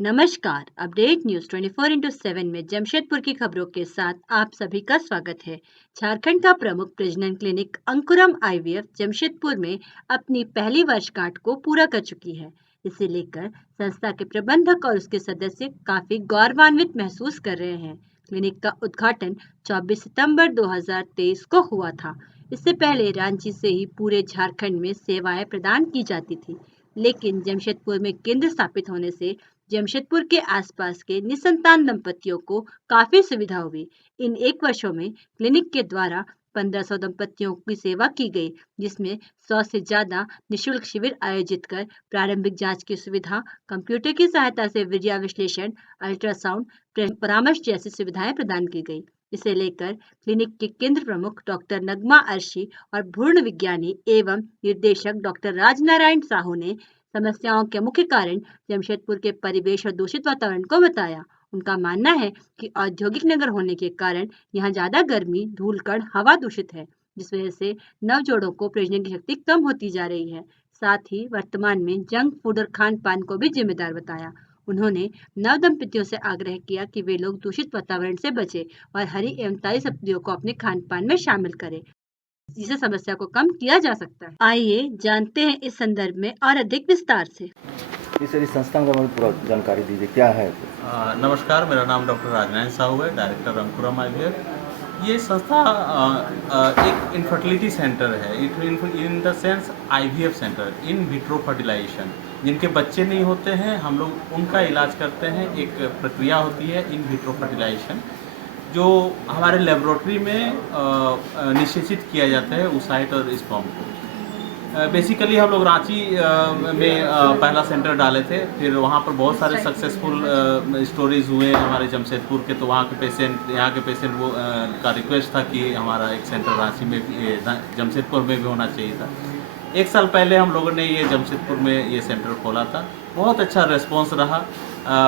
नमस्कार। Update news 24/7 में जमशेदपुर की खबरों के साथ आप सभी का स्वागत है। झारखंड का प्रमुख प्रजनन क्लिनिक अंकुरम आईवीएफ जमशेदपुर में अपनी पहली वर्षगांठ को पूरा कर चुकी है। इसे लेकर संस्था के प्रबंधक और उसके सदस्य काफी गौरवान्वित महसूस कर रहे हैं। क्लिनिक का उद्घाटन 24 सितंबर 2023 को हुआ था। इससे पहले रांची से ही पूरे झारखंड में सेवाएं प्रदान की जाती थी, लेकिन जमशेदपुर में केंद्र स्थापित होने से जमशेदपुर के आसपास के निसंतान दंपतियों को काफी सुविधा हुई। इन 1 वर्षों में क्लिनिक के द्वारा 1500 दंपतियों की सेवा की गई, जिसमें 100 से ज्यादा निशुल्क शिविर आयोजित कर प्रारंभिक जांच की सुविधा, कंप्यूटर की सहायता से वीर्य विश्लेषण, अल्ट्रासाउंड, परामर्श जैसी सुविधाएं प्रदान की गई। इसे लेकर क्लिनिक के केंद्र प्रमुख डॉक्टर नगमा अर्शी और भ्रूण विज्ञानी एवं निर्देशक डॉक्टर राजनारायण साहू ने समस्याओं के मुख्य कारण जमशेदपुर के परिवेश और दूषित वातावरण को बताया। उनका मानना है कि औद्योगिक नगर होने के कारण यहाँ ज्यादा गर्मी, धूलकण, हवा दूषित है, जिस वजह से नवजोड़ों को प्रजनन की शक्ति कम होती जा रही है। साथ ही वर्तमान में जंक फूड और खान पान को भी जिम्मेदार बताया। उन्होंने नव दंपतियों से आग्रह किया कि वे लोग दूषित वातावरण से बचें और हरी एवं ताजी सब्जियों को अपने खान पान में शामिल करें, जिससे समस्या को कम किया जा सकता है। आइए जानते हैं इस संदर्भ में और अधिक विस्तार से। इस संस्था का पूरा जानकारी दीजिए, क्या है? नमस्कार, मेरा नाम डॉक्टर राजनारायण साहू है, डायरेक्टर अंकुरम आईवीएफ। ये संस्था एक इनफर्टिलिटी सेंटर है, in the sense IVF centre, in vitro fertilisation. जिनके बच्चे नहीं होते हैं, हम लोग उनका इलाज करते हैं। एक प्रक्रिया होती है इन विट्रो फर्टिलाइजेशन, जो हमारे लेबोरेटरी में निश्चित किया जाता है oocyte और स्पर्म को। बेसिकली हम लोग रांची में पहला सेंटर डाले थे, फिर वहाँ पर बहुत सारे सक्सेसफुल स्टोरीज हुए हमारे जमशेदपुर के, तो वहाँ के पेशेंट वो का रिक्वेस्ट था कि हमारा एक सेंटर रांची में जमशेदपुर में भी होना चाहिए था। 1 साल पहले हम लोगों ने ये जमशेदपुर में ये सेंटर खोला था। बहुत अच्छा रिस्पॉन्स रहा,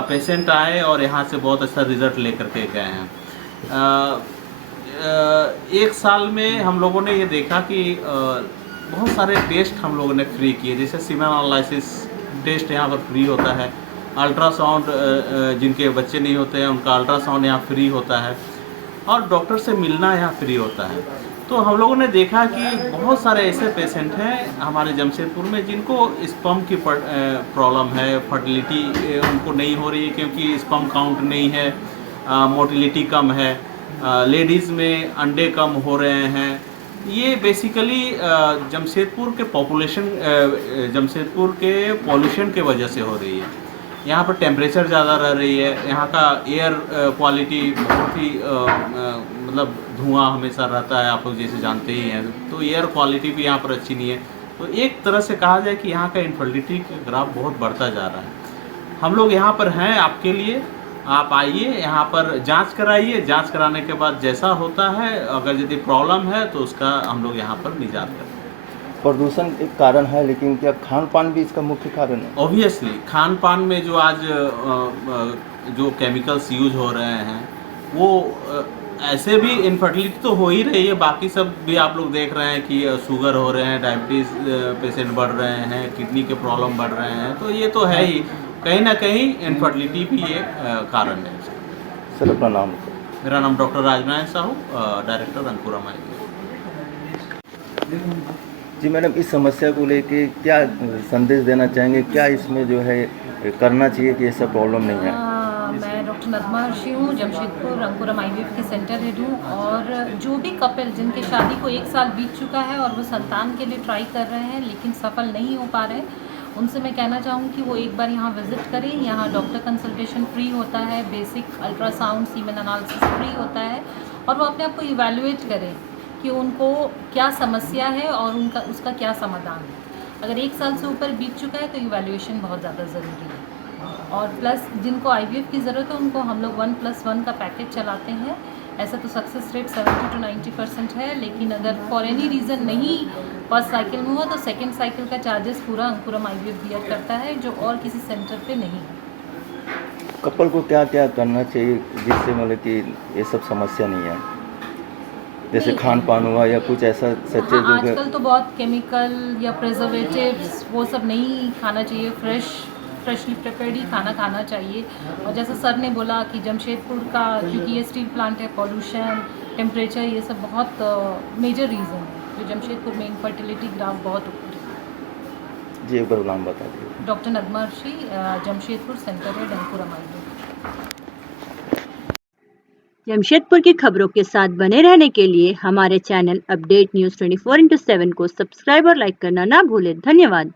पेशेंट आए और यहाँ से बहुत अच्छा रिजल्ट लेकर के गए हैं। 1 साल में हम लोगों ने ये देखा कि बहुत सारे टेस्ट हम लोगों ने फ्री किए, जैसे सीमेन एनालिसिस टेस्ट यहाँ पर फ्री होता है। अल्ट्रासाउंड, जिनके बच्चे नहीं होते हैं उनका अल्ट्रासाउंड यहाँ फ्री होता है, और डॉक्टर से मिलना यहाँ फ्री होता है। तो हम लोगों ने देखा कि बहुत सारे ऐसे पेशेंट हैं हमारे जमशेदपुर में जिनको स्पर्म की प्रॉब्लम है, फर्टिलिटी उनको नहीं हो रही है क्योंकि स्पर्म काउंट नहीं है, मोटिलिटी कम है, लेडीज़ में अंडे कम हो रहे हैं। ये बेसिकली जमशेदपुर के पॉल्यूशन के वजह से हो रही है। यहाँ पर टेम्परेचर ज़्यादा रह रही है, यहाँ का एयर क्वालिटी बहुत ही मतलब धुआं हमेशा रहता है, आप लोग जैसे जानते ही हैं, तो एयर क्वालिटी भी यहाँ पर अच्छी नहीं है। तो एक तरह से कहा जाए कि यहाँ का इनफर्टिलिटी का ग्राफ बहुत बढ़ता जा रहा है। हम लोग यहाँ पर हैं आपके लिए, आप आइए, यहाँ पर जांच कराइए। जांच कराने के बाद जैसा होता है, अगर यदि प्रॉब्लम है तो उसका हम लोग यहाँ पर निजात करते हैं। प्रदूषण एक कारण है, लेकिन क्या खान पान भी इसका मुख्य कारण है? ऑब्वियसली खान पान में जो आज जो केमिकल्स यूज हो रहे हैं, वो ऐसे भी इनफर्टिलिटी तो हो ही रही है, बाकी सब भी आप लोग देख रहे हैं कि शुगर हो रहे हैं, डायबिटीज़ पेशेंट बढ़ रहे हैं, किडनी के प्रॉब्लम बढ़ रहे हैं, तो ये तो है ही, कहीं ना कहीं इनफर्टिलिटी भी ये कारण है। सर, अपना नाम? मेरा नाम doctor Rajnarayan Sahu, director Ankuram IVF. जी मैडम, इस समस्या को लेके क्या संदेश देना चाहेंगे? क्या इसमें जो है करना चाहिए कि ऐसा प्रॉब्लम नहीं है? मैं डॉक्टर नगमा अर्शी हूँ, जमशेदपुर अंकुरम आईवीएफ की सेंटर हेड हूँ। और जो भी कपल जिनके शादी को 1 साल बीत चुका है और वो संतान के लिए ट्राई कर रहे हैं लेकिन सफल नहीं हो पा रहे, उनसे मैं कहना चाहूँगी कि वो एक बार यहाँ विज़िट करें। यहाँ डॉक्टर कंसल्टेशन फ्री होता है, basic ultrasound, semen analysis free होता है, और वो अपने आप को इवैल्यूएट करें कि उनको क्या समस्या है और उसका क्या समाधान है। अगर 1 साल से ऊपर बीत चुका है तो इवैल्यूएशन बहुत ज़्यादा ज़रूरी है। और प्लस जिनको आईवीएफ की ज़रूरत है उनको हम लोग 1+1 का पैकेज चलाते हैं। ऐसा तो सक्सेस रेट 70 to 90% है, लेकिन अगर फॉर एनी रीज़न नहीं फर्स्ट साइकिल में हुआ तो सेकेंड साइकिल का चार्जेस पूरा अंकुरम आईवीएफ बियर करता है, जो और किसी सेंटर पे नहीं है। कपल को क्या क्या करना चाहिए जिससे मतलब कि ये सब समस्या नहीं है? जैसे खान पान हुआ या कुछ ऐसा सच्चे हाँ, आजकल तो बहुत केमिकल या प्रिजर्वेटिव्स वो सब नहीं खाना चाहिए। फ्रेश फ्रेशली प्रिपेयर्ड ही खाना खाना चाहिए। और जैसा सर ने बोला कि जमशेदपुर का, क्योंकि ये स्टील प्लांट है, पॉल्यूशन, टेम्परेचर, ये सब बहुत मेजर रीज़न है जो जमशेदपुर में इनफर्टिलिटी ग्राफ बहुत ऊपर है। जी एक बार नाम बता दीजिए। Doctor Nagma Arshi, Jamshedpur centre head Ankuram IVF. Jamshedpur की खबरों के साथ बने रहने के लिए हमारे चैनल अपडेट न्यूज़ 24/7 को सब्सक्राइब और लाइक करना ना भूलें। धन्यवाद।